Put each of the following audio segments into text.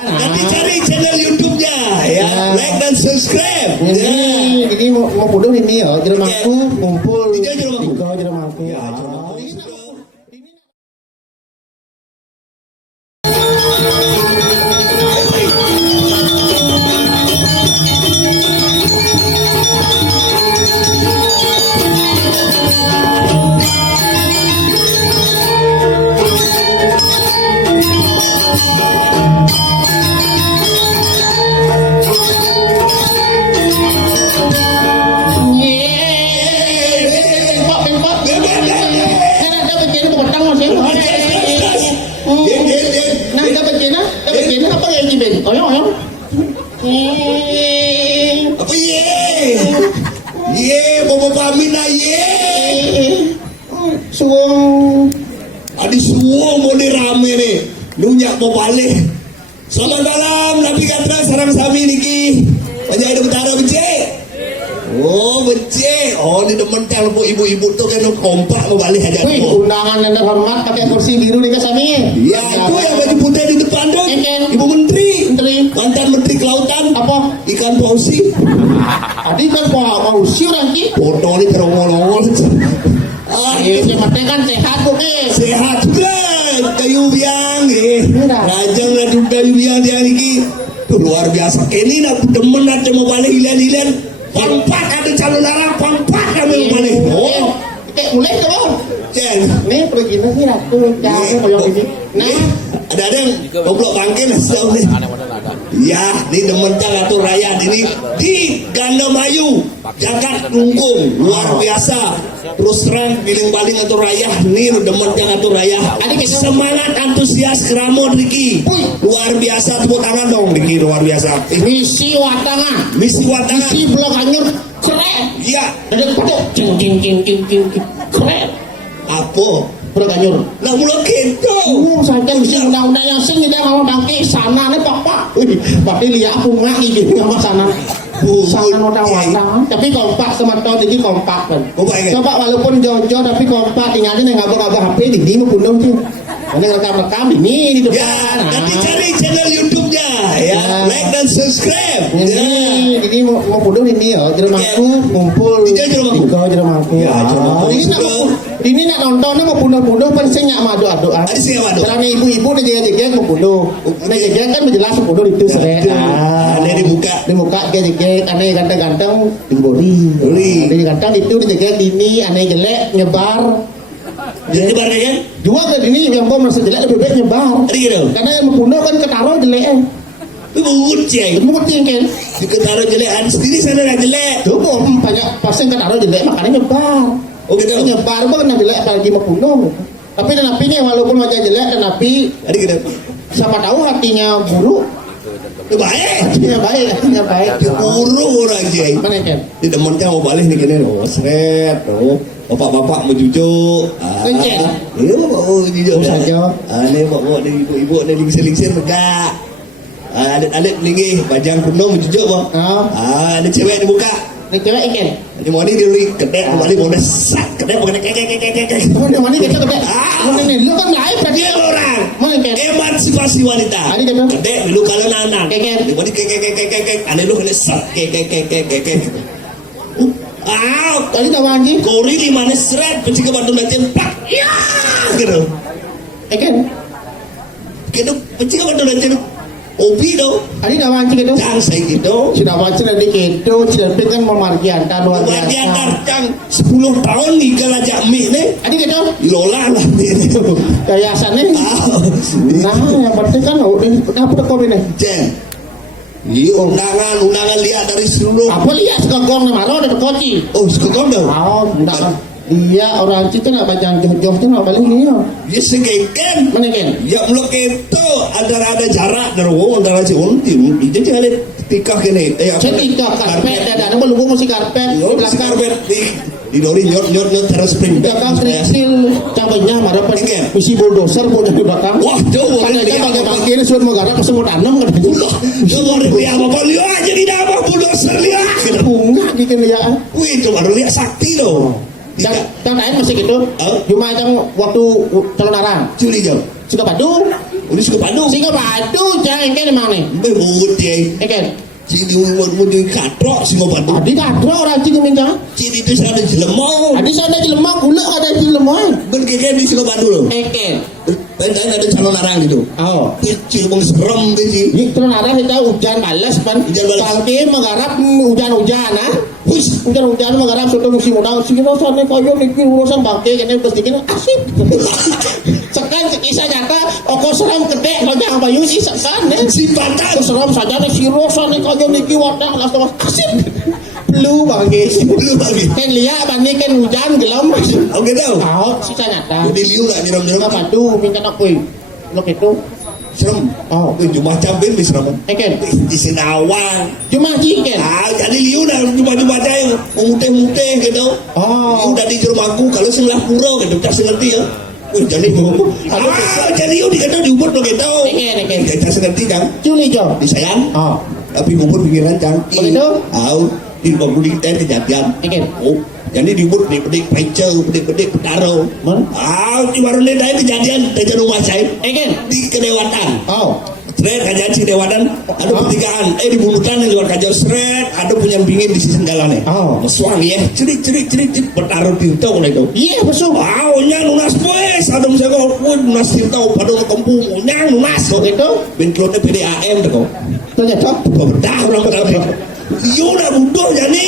Nanti cari channel YouTube-nya ya, like dan subscribe. Ini mau bodoh ini ya, jeremangku ngumpul. Tidak jeremangku. Kau jeremangku. Ya, apa ye bobo pamina ye Suwung adi suwo mau rame nih nunyak mau balik. Selamat malam Nabi Katra sarang sami niki aja ada betara becek. Oh becek, oh di demen tel ibu-ibu tuh kan kompak mau balik aja. wih, undangan yang terhormat pakai kursi biru nih kesami. Ya itu yang baju putih di depan tuh Ibu Menteri mantan Menteri Kelautan Apa? ikan pausi. Tadi kan mau usir nanti. Foto ini terongol-ongol. Yang penting kan sehat kok Sehat juga kayu biang rajang dan kayu biang dia niki tuh luar biasa. Ini nak demen aja mau balik hilan-hilan pampak ada calon darah pampak kami mau balik. Oh mulai ke bawah. Jen Nih pergi nanti aku jangan koyok ini. Nah ada yang goblok bangke lah sejauh ini. Ya, ini demen atur raya ini di Gandamayu, Jagat Lungkung, luar biasa. Terus terang piling-baling atur raya, ini demen atur raya. Semangat antusias keramon Riki, luar biasa, tepuk tangan dong Riki, luar biasa. misi Watanga, Misi Watangan, misi Blok Anyur keren. iya. Ada pedok, jing keren. Apa? Blok Anyur. Nah mulai kento. Saja misi undang-undang yang sing dia mau bangki sana nih papa. Tapi lihat aku ngaki gini sama sana. Sana udah Watang, tapi kompak sama tahun ini kompak kan. Coba walaupun jauh-jauh tapi kompak tinggalnya nih ngabak-ngabak HP di mau bunuh tuh. Ini rekam-rekam ini di depan. Ya, nanti cari channel YouTube-nya ya, like dan subscribe. Ini mau bodoh ini ya, jeremangku ngumpul. Kau jeremangku. Ya, ini nak nontonnya mau bunuh-bunuh pensing nyak madu doa. Ada sih madu. Karena ibu-ibu nih jaga-jaga mau bunuh. Nah jaga kan menjelas bunuh itu seret. Ada di muka jaga aneh ganteng-ganteng di body. Aneh ganteng itu dijaga dini aneh jelek nyebar. Jadi nyebar kan? Juga ke dini yang bom merasa jelek lebih baik nyebar. Karena yang membunuh kan ketaruh jelek. Itu mengut sih. Mengut kan? Diketaruh jelek sendiri sana dah jelek. Tuh bom banyak pasti ketaruh jelek makanya nyebar. Oh gitu. Nyebar banget jelek apalagi membunuh. Tapi dan apinya walaupun wajah jelek dan api. Ada gitu. Siapa tahu hatinya buruk. Baik. Hatinya baik. Buruk orang sih. Mana kan? Di demennya mau balik nih gini. Oh seret. Oh. Bapak-bapak mau cucu. Kencen. Iya mau cucu saja. Ini bawa dari ibu-ibu dari lingsir-lingsir megak. Alit-alit nih bajang kuno mau cucu bang. Ada cewek dibuka. Ini cewek ikan. Ini mau di dulu kedek kembali mau desak kedek mau kedek kek. Mana kita kedek? Mana nih? Lu kan lain berarti orang. Mana kan? Emansipasi wanita. Ada kan? Kedek dulu kalau anak. Kek. Di mana kek. Ada lu kena sak kek. Tadi tahu anjing. Kori di mana seret penci ke batu nanti pak. Ya, gitu. Ikan. Gitu penci ke batu nanti. Obi do. Tadi tahu anjing itu. Cang saya gitu. Sudah baca dari itu. Sudah kan memargiankan luar biasa. Memargiankan cang 10 tahun nih kalau jami nih. Tadi gitu. Lola lah ini. Yayasannya. Nah, yang penting kan udah komen nih. Jen. Ini undangan lihat dari seluruh. Apa lihat sekogong nih malu ada koci. Oh sekogong dong. Oh, undangan. Iya orang itu nak bajang jauh tu nak balik ni ya. Ya segeken. Mana kan? Ya muluk itu antara ada jarak darwo antara si unti. Jadi ada tikah kene. Saya tikah karpet ada nama lugu musik karpet. Musik karpet di dori nyot terus spring. Belakang kecil cabenya marah pada misi bulldozer punya di belakang. Wah jauh. Ada pakai pakai surat negara pas mau tanam kan. Coba lihat apa lihat jadi apa bulldozer lihat. Bunga gitu ya. Wih coba lihat sakti loh. Yang lain masih gitu. Cuma yang waktu calon arang. Curi jauh. Sudah padu. Ini suka padu. Singa padu jangan kan emang nih. Bebut dia. Kan. Cidi mau di katrok singa padu. Adi kadro orang cing minta. Cidi itu sana jelemau. Adi sana jelemah gula ada jelemah. Bergeger di singa padu loh. Kan. Pentang ada calon larang gitu. Oh. Kecil bang serem kecil. Ini calon larang kita hujan balas pan. Hujan balas. Pangke mengharap hujan-hujan ah. Hujan-hujan mengharap suatu musim udang. Sini sana koyo niki urusan bangke kene pasti kene asik. Sekan kisah nyata oko seram gede kaya bayu sih sekan si patah seram saja nih siro sana kaya niki wadah langsung asik. Belum bangke. Kan lihat bani kan hujan gelam. Oke dah. Oh, sisa nyata. Jadi liu lah jeram-jeram. Apa tuh minta nak kuy. Lok itu serem. Oh, cuma campur di serem. Eken. Di Sinawang. Cuma jiken. Jadi liu dah cuma aja muteh-muteh gitu. Oh. Udah di rumahku kalau sebelah pura gitu, tak ngerti ya. Jadi jadi liu dikata di umur lo gitu. Eken. Tak ngerti kan? Culi jo. Disayang. Oh. Tapi umur pikiran kan. Begitu? Di bangun di kejadian. Eken. Oh. Jadi di umur pedik pedik petaro. Di baru nih kejadian dari rumah saya. Eken. Di kedewatan. Oh. Seret kajian si dewadan ada pertigaan di bulutan yang luar kajian seret ada punya bingin di sisi galane meswang ya cerik bertaruh tintau itu iya betul nya nunas pues ada misalnya nunas tintau pada kampung nya nunas begitu bentlone PDAM tuh ternyata bedah orang berapa iya udah butuh jadi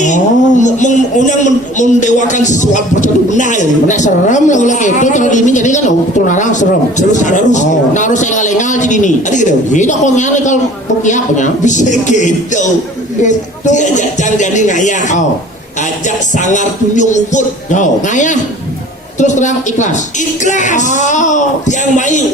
mendewakan sesuatu percaya benar serem lah ulah itu terus ini jadi kan tunarang serem terus harus harus saya ngalengal jadi ini ada gitu tidak kok nyari kalau berpihak punya bisa gitu diajak cang jadi ngayah ajak sangar tunyung ubud ngayah terus terang ikhlas yang main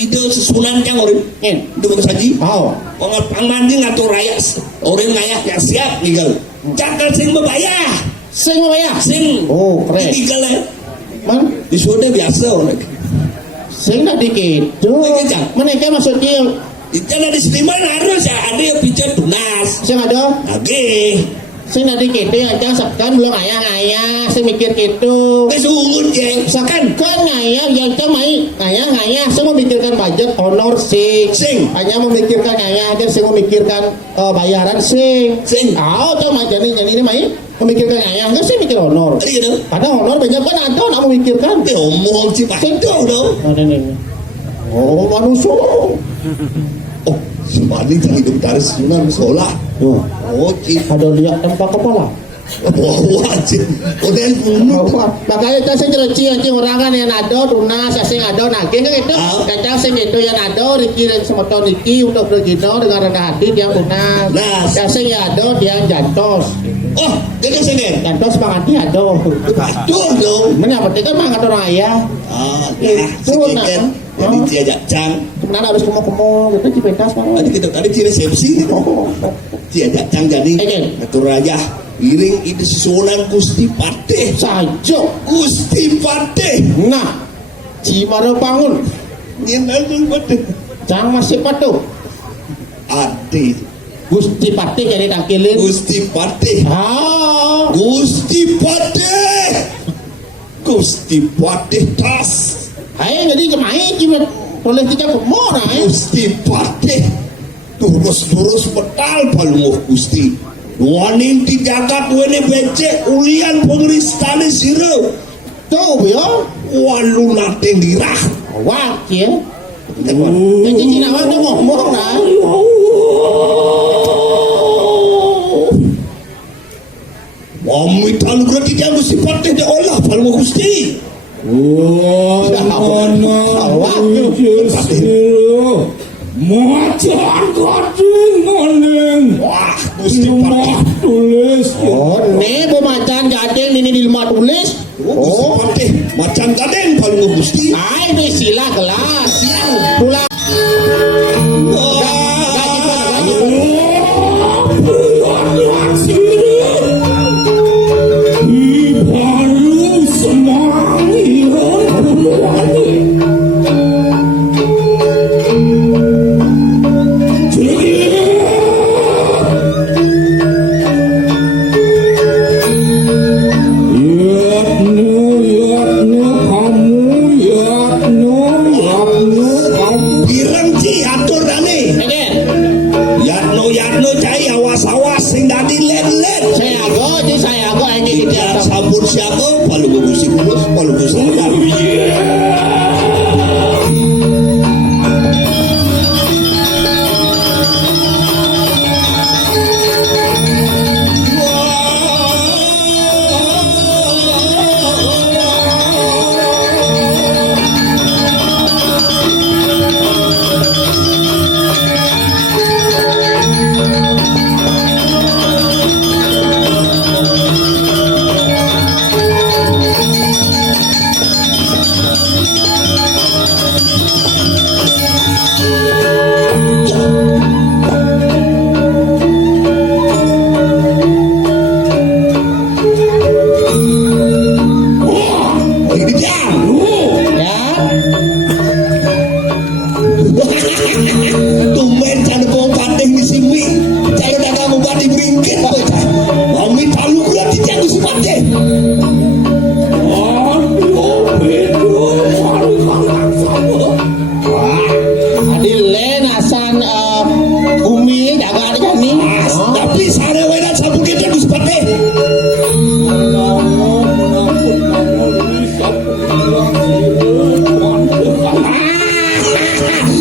ide sesunan cang orang itu bagus haji orang mandi ngatur raya orang ngayah yang siap tinggal cakal sing bebayah sing keren tinggal man di sudah biasa orang sing nak dikit mereka maksudnya jangan di Seliman harus ya ada yang pijet tunas sing ada lagi sing nak dikit ya jangan sekan belum ngayah sing mikir gitu kesungun jeng sekan kan ngayah yang main ngayah saya memikirkan budget honor sing hanya memikirkan ngayah dan saya memikirkan bayaran sing cuma jadi ini main memikirkan ngayah enggak sih mikir honor ada honor banyak kan ada nak memikirkan omong sih pak itu dong manusia sebalik tak hidup dari sunan sekolah ada lihat tempat kepala wajib udah makanya saya cerci anjing orangan yang ada tunas sing ada nagih kan itu kacang sing itu yang ada Riki dan semoton Riki untuk Regino dengan rendah hati dia tunas sing yang ada dia jantos jadi sini jantos mangati ada betul dong mana penting kan mangat orang ayah itu nah jadi diajak cang sebenarnya harus kemo gitu cipetas tadi di resepsi diajak cang jadi ngatur raja iring itu susunan Gusti Patih saja Gusti Patih nah Cimara bangun nyenang Patih cang masih patuh adi Gusti Patih jadi takilin Gusti Patih Gusti Patih tas hai jadi kemai cuma boleh kita kemana Gusti Patih terus betal palunguh Gusti wanin di jagat wene becek ulian pemeristane siro tuh ya walu nate dirah wakil jadi cinawan tuh ngomong lah Mamitan berarti dia Gusti Patih dia olah palunguh Gusti Macan gading maning. Wah, Gusti Patih tulis. Nih macan gading ini di rumah tulis. Gusti Patih macan gading paling Gusti. Ini sila kelas. Pulang. Bira sing dadi len-len. Saya aku ini Ya sampun siapa palu gusti kulus palu gusti. Tumben can kong patih di sini. Saya dah kamu buat di bingkit. Mami palu gula tidak gusi patih. Adilen asan bumi dagang ada ni. Tapi sare wena sabu kita gusi patih.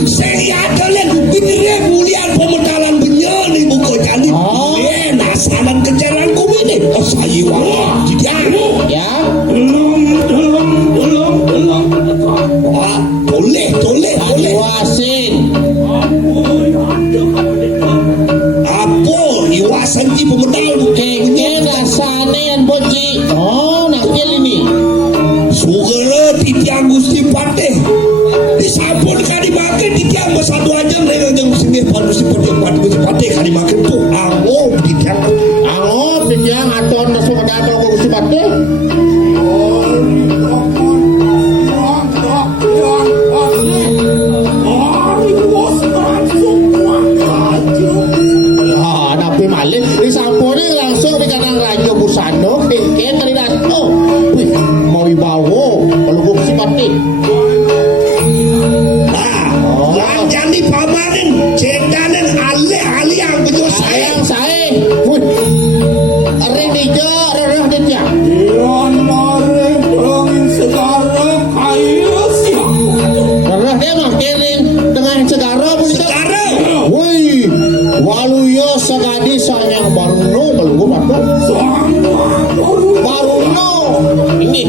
Saya kalian beneran mulian pementalan benyol di buku jadi. Nasaran kejaran ini. Saya wah tidak. Ya. Boleh. Wasin. Apa iwasan di pemedal Keke dasane yang boci. Oh, nakil ini. Sugera titiang gusti patih. Disampun kali makan titiang masa 2 jam dengan jam sini pada gusti patih kali makan tuh angop titiang. Angop dia ngaton nasu mendatang ke Gusti Patih. Tapi malin disampuni langsung di kandang Raja Busano. Keke kali datang. Wih, mau ibawo kalau Gusti Patih. Yang jadi pamanen cedanen alih yang betul Sayang sayang. saya. Wih, ring dijo, rereh dia. Rereh dia mah kiring dengan segara pun itu. Sekarang Wih, waluyo sagadi sayang baruno belum batu. Baruno ini.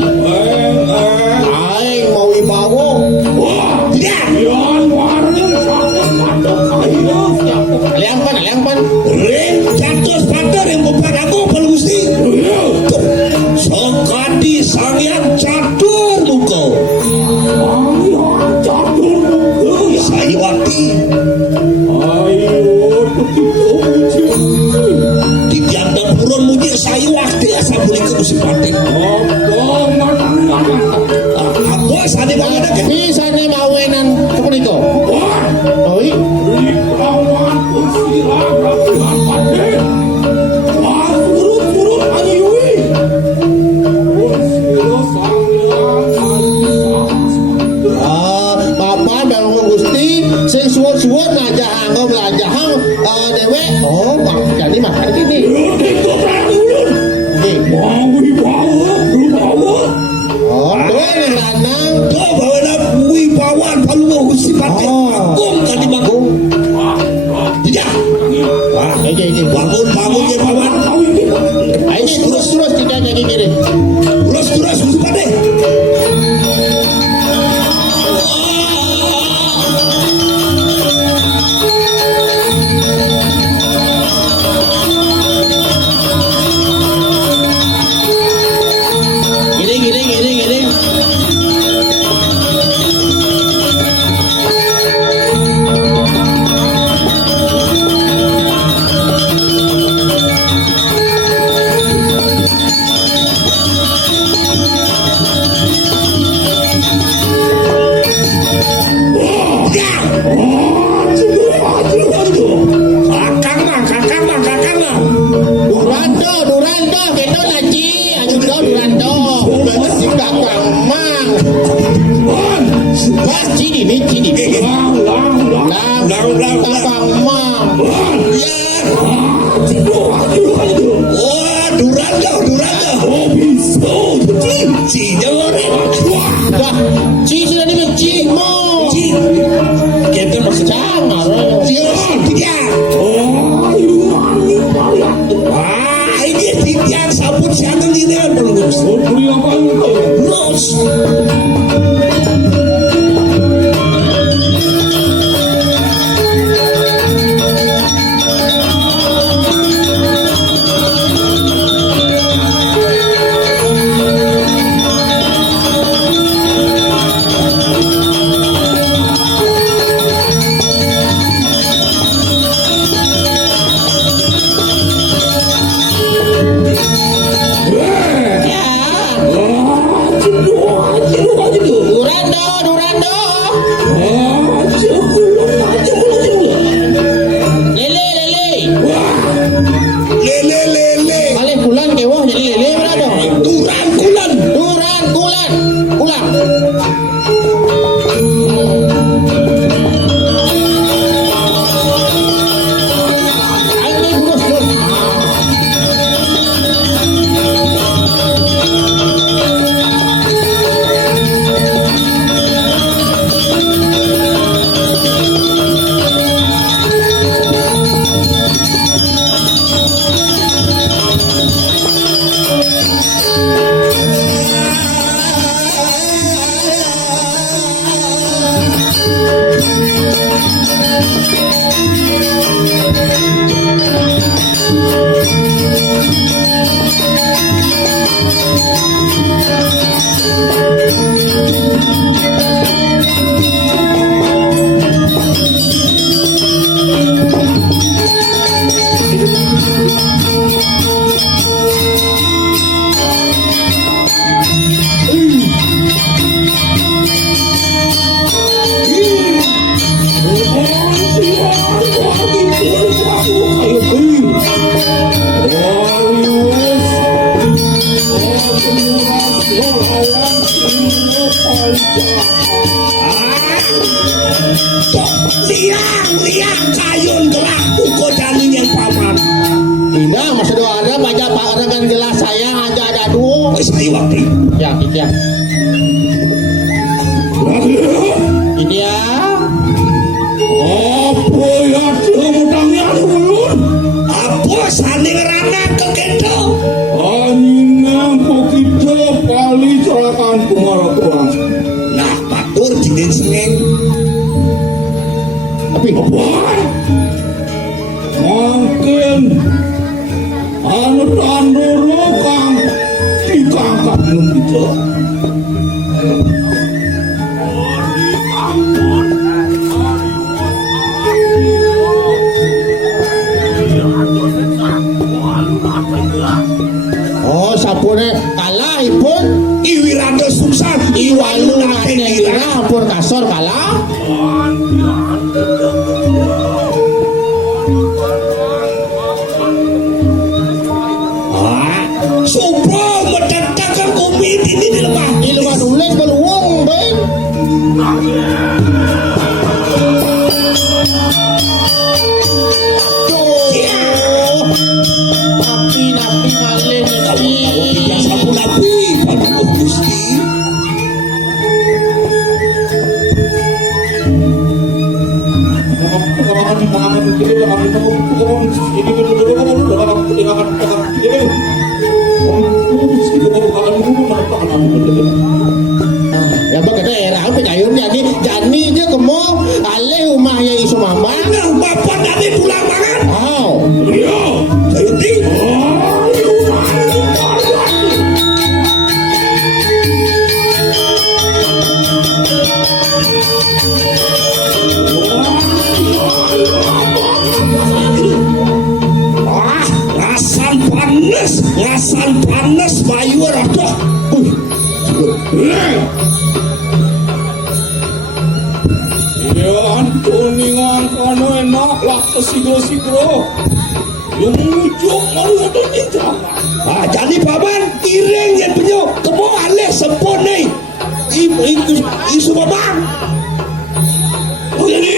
Aing mau ibawo. tidak. Liangpan. Ring jatuh sepatu yang bukan aku paling gusti. Sokadi sangyang catur muka. Saya wakti. Titiang dan purun muji saya waktu asal boleh ke gusti patih. Apa sana banget kan? Bisa nih mawenan kepuniko. Oi. Bapak dan Gusti sing suwut-suwut ngajak anggo belajahang dewe. Oh, jadi makan gini. Oh, tuh lanang. Tuh bawa nak wibawan palu gusti patih. Agung kali bagung. Tidak. Ini. Bangun ya bawan. Ini terus tidak jadi gini. Terus gusti patih. Gini. Durando, kita lagi, Durando. Tidak mang. Wah, cini. Lang, mang. liang kayun gerak uko janin yang paman. Tidak, masa doa ada baca pak dengan gelas saya aja ada dua. Wes liwati. Ya, ya. Ini ya. Apa ya tengutangnya dulu? Apa saling rana kekedo? Anjing kita kali carakan kumara tuang. Nah, batur jinin sengeng. Tapi Apa? Mungkin anu tandoro kang dikangkat belum kita. oh sapune kalah pun Iwirando sumsang, iwalu nate ngira. kira pun kasor kalah. Supo mendatangkan komit ini di lemah. Di luar nulis beluang ben. Napi malih Kalau tidak sapu nabi, pada Gusti. Ya bagaimana daerah apa kayun jadi dia kemo alih rumah yang isu mama. Nah, bapak tadi pulang mangan. Oh, Iya, saya tinggal. Ngasan panas bayu rada. Ya antuningan kano enak lah kesigro-sigro. Yang muncul mau ada di jalan. Jadi paman iring yang penyo kemo alih sepon nih. Isu paman. Oh jadi.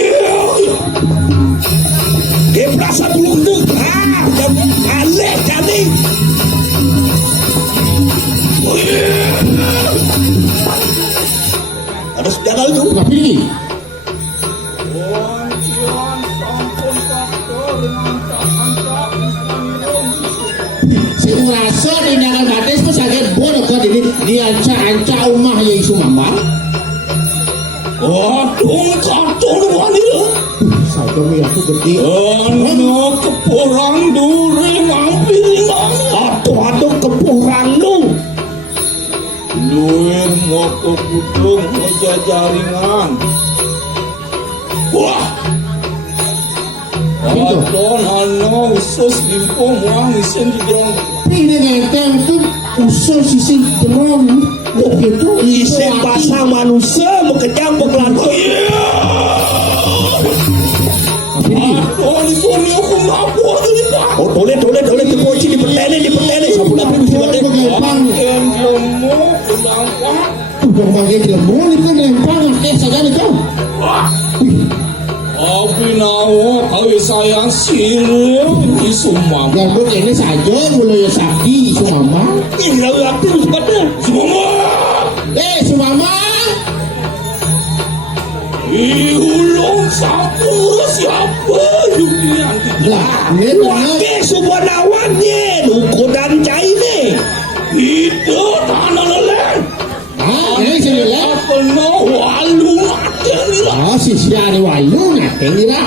Dia perasa dulu itu. Alih jadi. Ada senjata itu. tapi Wantian sampun faktor dengan tak-ancak saya merasa di dalam batas pun sakit bodoh kan ini diancak-ancak rumah yang isu mama. Waduh, kacau wanita. Saya kami aku gede. Anak keporang duri mampir nang. Aduh kepurang lu. Luir mau ke kudung meja jaringan. Wah. Aton ano usus limpo muang isen di gerong. Ini ngenteng tuh usul sisi jenon. Begitu Isi bahasa manusia mengejang bekelan. Oh iya. Aton isoni aku ngapu aja nih pak. Oh boleh terkunci di petene sapu nabi di petene. Makin lemu undang pak. Udah bagai jelembon itu lempang saja nih kau. Abi nawa kali sayang siril isu mama. Gambut ini saja mulai sakti isu mama. Ih lalu api sepatnya. Semua. Sumama. Ulung sapu siapa yukian Lah, ini benar. Wake subanawannya lukudan caine. itu tanah leleng. Ini sini Penuh walu ada nila. oh si siari walu ngate ngira.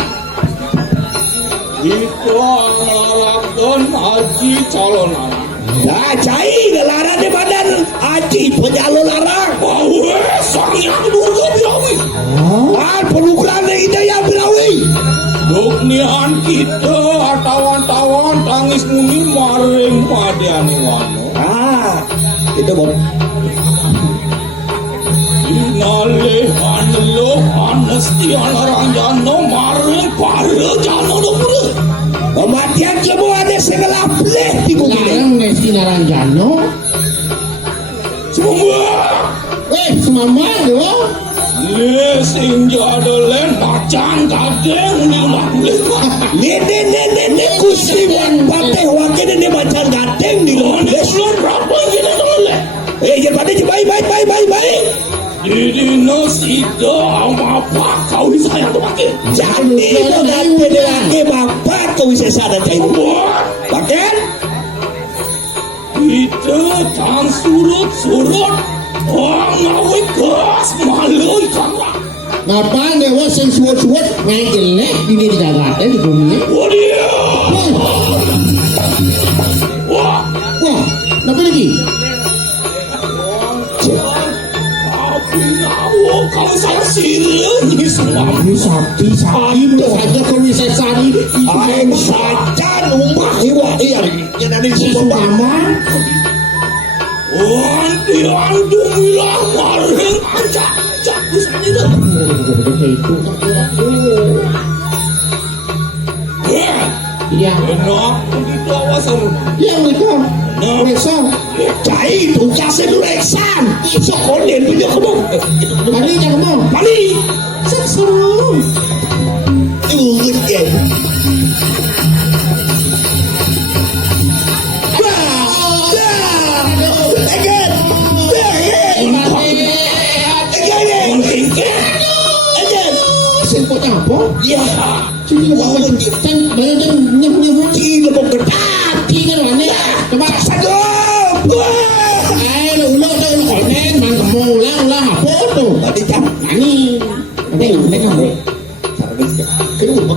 Itu alarakan haji calon anak. Nah cai gelara di badan Haji penyalo larang. Bawe sangnya durga birawi. Penukuran ide yang birawi. Duknian kita tawan-tawan tangis muni maring padiani wano. Itu Bob. Inale anlo anesti alaranjano maring pare jano dopure. Kematian kamu ada segala pleh di bumi ini. Larang Nesti Naranjano. Semua Sumama yo. sing jadelen macan kadeng di rumah kulit. Nenek kusi wan pateh wakil ini macan gadeng di Loles. Belum berapa kita oleh. Jangan pateh baik. Jadi nasi sama apa kau saya tu pakai. Jadi itu nanti lagi bapak kau bisa sadar kayak itu. Pakai? Kita kan surut. Orang ngawi gas malu ikan. Ngapa ngewa sing suwet-suwet ngejelek ini di Jakarta di bumi. Wah, Apa lagi? kamu saya sini semua. Sakti saja kau bisa sari. Aing saja rumah hewa yang dari semua. Wantian dumilah maring aja. Jatuh sana dah. Iya. Enak di bawah sana. Iya mereka. Mereka. Cai tu kasih lu reksan. Sekolah punya kamu. Mari jangan mau. Mari. Seru. Urut ya. Apa? Ya, Sini bawa kan banyak nyamuk ini mau ketat. ini kan mana? Coba Sanggup. lo konen mang ulang apa tuh? Tadi jam. Ini kan. Kenapa?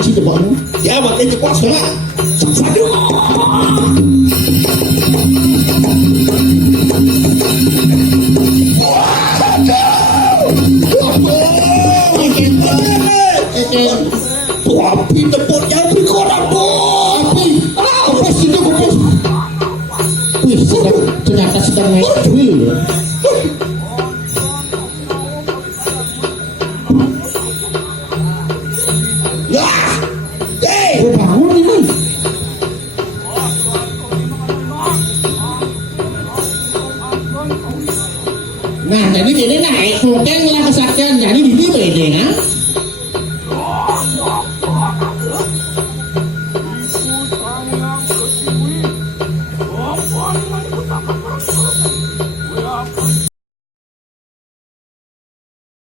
Cita bawa. Ya, makanya cepat. Sanggup. Api tepuknya api korang Api. Apa sih itu kupus? Wih, ternyata sedang ngedwil. Ya, Bangun ini. Nah, jadi ini naik mungkin nggak kesaktian. Jadi di sini beda, kan?